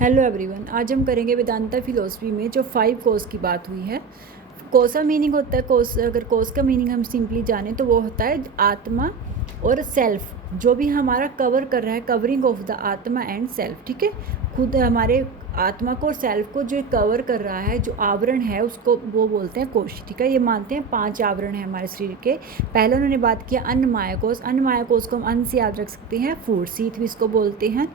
Hello everyone, आज हम करेंगे वेदांता फिलोसफी में जो 5 कोस की बात हुई है। कोस का मीनिंग होता है अगर कोस का मीनिंग हम सिंपली जाने तो वो होता है आत्मा और सेल्फ, जो भी हमारा कवर कर रहा है, कवरिंग ऑफ द आत्मा एंड सेल्फ। ठीक है, खुद हमारे आत्मा को और सेल्फ को जो कवर कर रहा है, जो आवरण है, उसको वो बोलते हैं कोश। ठीक है, ये मानते हैं 5 आवरण है हमारे शरीर के। पहले उन्होंने बात किया अन्नमाया कोश। अन्नमाया कोश को हम अन्न से याद रख सकते हैं। फूड सीथ भी इसको बोलते हैं।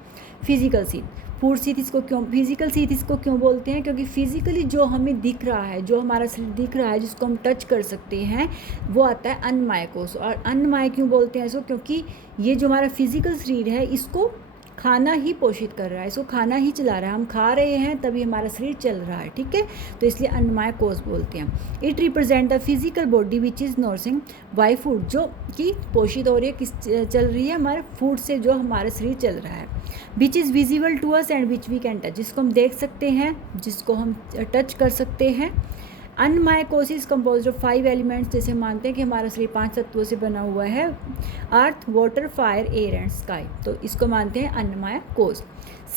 फिजिकल सीथ, फूड सीथ इसको क्यों, फिजिकल सीथ इसको क्यों बोलते हैं? क्योंकि फिजिकली जो हमें दिख रहा है, जो हमारा शरीर दिख रहा है, जिसको हम टच कर सकते हैं, वो आता है अन्नमय कोश। और अन्नमय क्यों बोलते हैं इसको? क्योंकि ये जो हमारा फिजिकल शरीर है, इसको खाना ही पोषित कर रहा है, इसको खाना ही चला रहा है। हम खा रहे हैं तभी हमारा शरीर चल रहा है। ठीक है, तो इसलिए अन्नमय कोश बोलते हैं। It represent the physical body which is nursing by food, जो कि पोषित हो रही है, किस चल रही है? हमारे फूड से जो हमारा शरीर चल रहा है। Which is visible to us and which we can touch, जिसको हम देख सकते हैं, जिसको हम टच कर सकते हैं। अन्नमय कोश इज कम्पोज ऑफ 5 एलिमेंट्स। जैसे हम मानते हैं कि हमारा शरीर 5 तत्वों से बना हुआ है, earth, water, fire, air and sky, तो इसको मानते हैं अन्नमय कोश।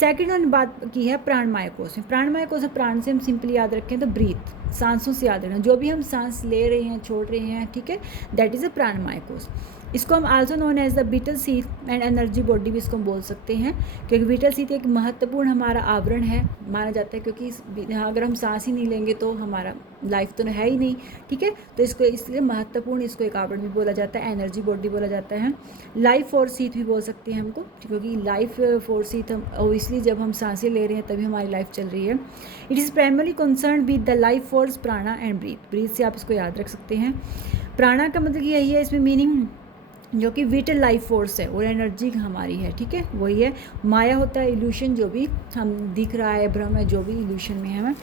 सेकेंड उन्होंने बात की है प्राणमय कोश में। प्राणमय कोश, प्राण से हम सिंपली याद रखें तो ब्रीथ, सांसों से याद रखना, जो भी हम सांस ले रहे हैं, छोड़ रहे हैं, ठीक है, दैट इज़ अ प्राणमय कोश। इसको हम also known as the vital sheath and energy body भी इसको हम बोल सकते हैं, क्योंकि बीटल सीथ एक महत्वपूर्ण हमारा आवरण है माना जाता है, क्योंकि अगर हम सांस ही नहीं लेंगे तो हमारा लाइफ तो है ही नहीं। ठीक है, तो इसको इसलिए महत्वपूर्ण, इसको एक आवरण भी बोला जाता है, एनर्जी बॉडी बोला जाता है। लाइफ फोर्स सीथ भी बोल सकते हैं हमको, क्योंकि लाइफ फोर्स सीथ हम इसलिए जब हम सांसें ले रहे हैं तभी हमारी लाइफ चल रही है। It is primarily concern with the life force प्राणा एंड ब्रीथ। ब्रीथ से आप इसको याद रख सकते हैं। प्राणा का मतलब यही है, इसमें मीनिंग जो कि विटल लाइफ फोर्स है और एनर्जी हमारी है। ठीक है, वही है। माया होता है इल्यूशन, जो भी हम दिख रहा है, भ्रम है, जो भी इल्यूशन में है। हमें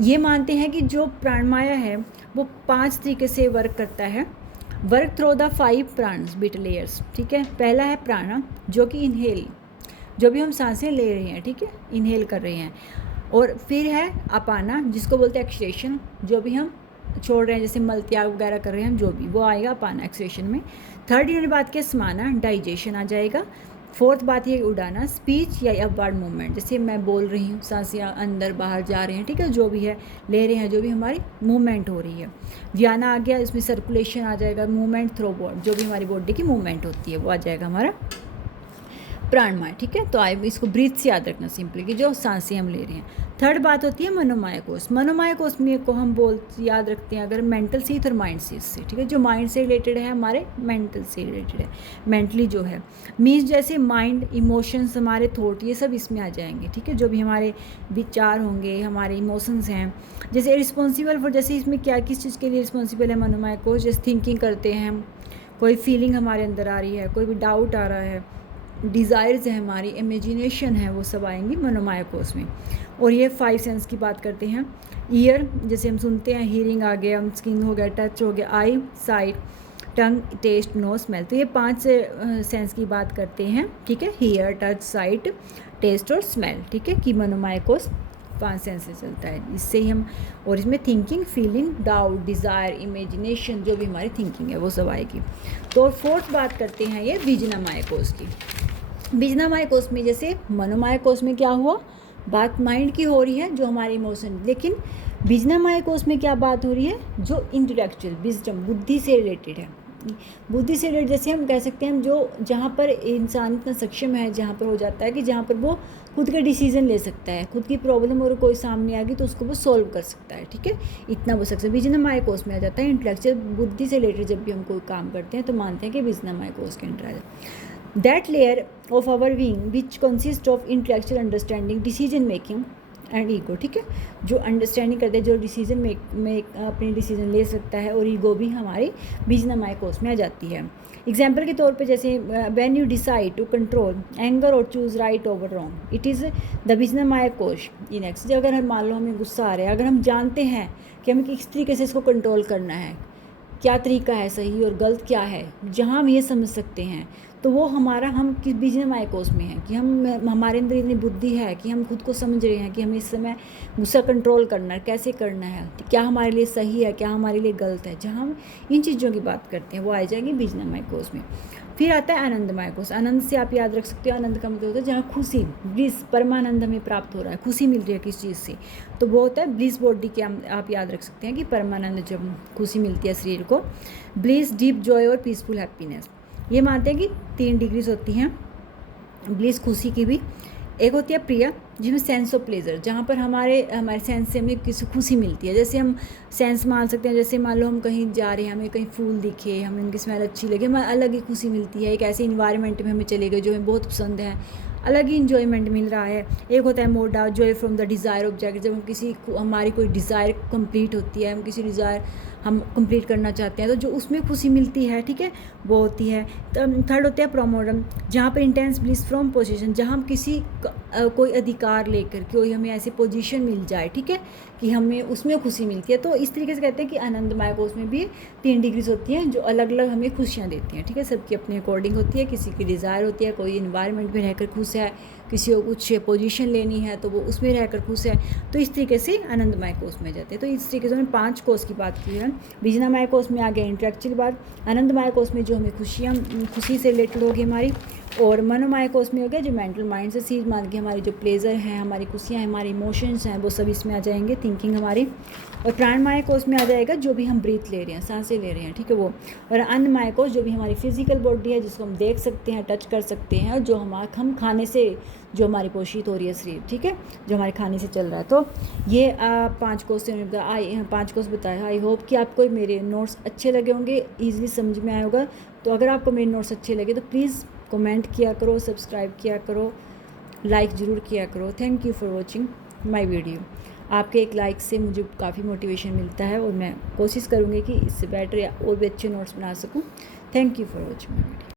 ये मानते हैं कि जो प्राणमाया है वो 5 तरीके से वर्क करता है। Work through the 5 pranas vital layers. ठीक है, पहला है प्राणा, जो कि इनहेल, जो भी हम सांसें ले रहे हैं, ठीक है, इनहेल कर रहे हैं। और फिर है अपाना, जिसको बोलते हैं एक्सलेशन, जो भी हम छोड़ रहे हैं, जैसे मल त्याग वगैरह कर रहे हैं हम, जो भी, वो आएगा अपाना एक्सलेशन में। थर्ड इन्होंने बात किया समाना, डाइजेशन आ जाएगा। फोर्थ बात है उड़ाना, स्पीच या अपवर्ड मूवमेंट, जैसे मैं बोल रही हूँ, सांसें अंदर बाहर जा रहे हैं, ठीक है, जो भी है ले रहे हैं, जो भी हमारी मूवमेंट हो रही है। व्याना आ गया, इसमें सर्कुलेशन आ जाएगा, मूवमेंट थ्रू बॉडी, जो भी हमारी बॉडी की मूवमेंट होती है वो आ जाएगा हमारा प्राणमय। ठीक है, तो इसको ब्रीथ से याद रखना सिंपली, कि जो सांसें हम ले रहे हैं। थर्ड बात होती है मनोमय कोश। मनोमय कोश में को हम याद रखते हैं अगर मेंटल सीथ और माइंड सीथ से। ठीक है, जो माइंड से रिलेटेड है, हमारे मेंटल से रिलेटेड है, मेंटली जो है, मीन्स जैसे माइंड, इमोशंस, हमारे थॉट, ये सब इसमें आ जाएंगे। ठीक है, जो भी हमारे विचार होंगे, हमारे इमोशंस हैं, जैसे रिस्पॉन्सिबल फॉर, जैसे इसमें क्या किस चीज़ के लिए रिस्पॉन्सिबल है मनोमय कोश? जैसे थिंकिंग करते हैं हम, कोई फीलिंग हमारे अंदर आ रही है, कोई भी डाउट आ रहा है, डिज़ायर्स है हमारी, इमेजिनेशन है, वो सब आएंगी मनोमय कोश में। और ये 5 सेंस की बात करते हैं। ईयर, जैसे हम सुनते हैं, हीयरिंग आ गया, स्किन हो गया, टच हो गया, आई साइट, टंग, टेस्ट, नो, स्मेल, तो ये 5 सेंस की बात करते हैं। ठीक है, हीयर, टच, साइट, टेस्ट और स्मेल। ठीक है, कि मनोमय कोश 5 सेंस से चलता है, इससे ही हम, और इसमें thinking, feeling, doubt, desire, imagination, जो भी हमारी थिंकिंग है वो सब आएगी। तो फोर्थ बात करते हैं ये विजनमय कोश की। विजनमय कोश में, जैसे मनोमय कोश में क्या हुआ, बात माइंड की हो रही है, जो हमारे इमोशन, लेकिन विजनमय कोश में क्या बात हो रही है, जो इंटेलेक्चुअल विजडम, बुद्धि से रिलेटेड है। बुद्धि से रिलेटेड, जैसे हम कह सकते हैं, जो जहाँ पर इंसान इतना सक्षम है, जहाँ पर हो जाता है कि जहाँ पर वो खुद का डिसीजन ले सकता है, खुद की प्रॉब्लम और कोई सामने आ गई तो उसको वो सॉल्व कर सकता है। ठीक है, इतना वो सकता है, विजनमय कोश में आ जाता है। इंटेलेक्चुअल, बुद्धि से रिलेटेड जब भी हम कोई काम करते हैं तो मानते हैं कि विजनमय कोश के अंदर आ जाता है। That layer of our being which consists of intellectual understanding, decision making and ego। ठीक है, जो अंडरस्टैंडिंग करते हैं, जो डिसीजन में अपने डिसीजन ले सकता है, और ईगो भी हमारी विजनमय कोश में आ जाती है। एग्जाम्पल के तौर पे, जैसे when you decide to control anger और choose right over wrong, it is the विजनमय कोश इन एक्स। अगर हम मान लो हमें गुस्सा आ रहा है, अगर हम जानते हैं कि हमें किस तरीके से इसको कंट्रोल करना है, क्या तरीका है सही और गलत क्या है, जहाँ हम ये समझ सकते हैं, तो वो हमारा हम किस बीजमय कोष में है कि हम हमारे अंदर इतनी बुद्धि है कि हम खुद को समझ रहे हैं कि हमें इस समय गुस्सा कंट्रोल करना है, कैसे करना है, क्या हमारे लिए सही है, क्या हमारे लिए गलत है। जहाँ हम इन चीज़ों की बात करते हैं वो आ जाएंगी बीजमय कोष में। फिर आता है आनंदमय कोष। आनंद से आप याद रख सकते हो, आनंद का मतलब होता है जहाँ खुशी, ब्लिस, परमानंद हमें प्राप्त हो रहा है, खुशी मिल रही है किस चीज़ से, तो वो होता है ब्लिस बॉडी के। आप याद रख सकते हैं कि परमानंद जब खुशी मिलती है शरीर को, ब्लिस, डीप जॉय और पीसफुल हैप्पीनेस। ये मानते हैं कि 3 डिग्रीज होती हैं ब्लिस, खुशी की भी। एक होती है प्रिया, जिसमें सेंस ऑफ प्लेजर, जहाँ पर हमारे सेंस से हमें किसी खुशी मिलती है। जैसे हम सेंस मान सकते हैं, जैसे मान लो हम कहीं जा रहे हैं, हमें कहीं फूल दिखे, हमें उनकी स्मेल अच्छी लगे, हमें अलग ही खुशी मिलती है। एक ऐसे इन्वायरमेंट में हमें चले गए जो हमें बहुत पसंद है, अलग ही इंजॉयमेंट मिल रहा है। एक होता है मोडा, joy from the desire object, जब हम हमारी कोई डिज़ायर कंप्लीट होती है, हम किसी डिज़ायर हम कंप्लीट करना चाहते हैं तो जो उसमें खुशी मिलती है, ठीक है, वो होती है। थर्ड होता है प्रोमोडम, जहाँ पर इंटेंस ब्लिस फ्रॉम पोजीशन, जहाँ हम किसी कोई अधिकार लेकर कोई हमें ऐसी पोजीशन मिल जाए, ठीक है, कि हमें उसमें खुशी मिलती है। तो इस तरीके से कहते हैं कि आनंदमय कोष में भी 3 डिग्रीज होती हैं जो अलग अलग हमें खुशियाँ देती हैं, ठीक है, सबकी अपने अकॉर्डिंग होती है। किसी की डिज़ायर होती है, कोई इन्वायरमेंट में रहकर खुश है, किसी को कुछ पोजीशन लेनी है तो वो उसमें रहकर खुश है। तो इस तरीके से आनंदमय कोष में जाते हैं। तो इस तरीके से हमने 5 कोष की बात की है। बीजनामय कोष में आ गया इंटेलेक्चुअल बात, आनंदमय कोष में जो हमें खुशी से रिलेटेड होगी हमारी, और मनोमय कोष में हो गया जो मेंटल माइंड से चीज मान के हमारी जो प्लेजर हैं, हमारी खुशियाँ हैं, हमारे इमोशंस हैं, वो सब इसमें आ जाएंगे, थिंकिंग हमारी। और प्राणमय कोष में आ जाएगा जो भी हम ब्रीथ ले रहे हैं, सांसें ले रहे हैं, ठीक है, वो। और अन्नमय कोष जो भी हमारी फिजिकल बॉडी है, जिसको हम देख सकते हैं, टच कर सकते हैं, और जो हम खाने से जो हमारी पोषित हो रही है शरीर, ठीक है, जो हमारे खाने से चल रहा है। तो ये 5 कोष से 5 कोष बताया। आई होप कि आपको मेरे नोट्स अच्छे लगे होंगे, ईजिली समझ में आया होगा। तो अगर आपको मेरे नोट्स अच्छे लगे तो प्लीज़ कमेंट किया करो, सब्सक्राइब किया करो, लाइक ज़रूर किया करो। Thank you for watching my video. आपके एक लाइक से मुझे काफ़ी मोटिवेशन मिलता है और मैं कोशिश करूँगी कि इससे बेटर या और भी अच्छे नोट्स बना सकूँ। Thank you for watching my video.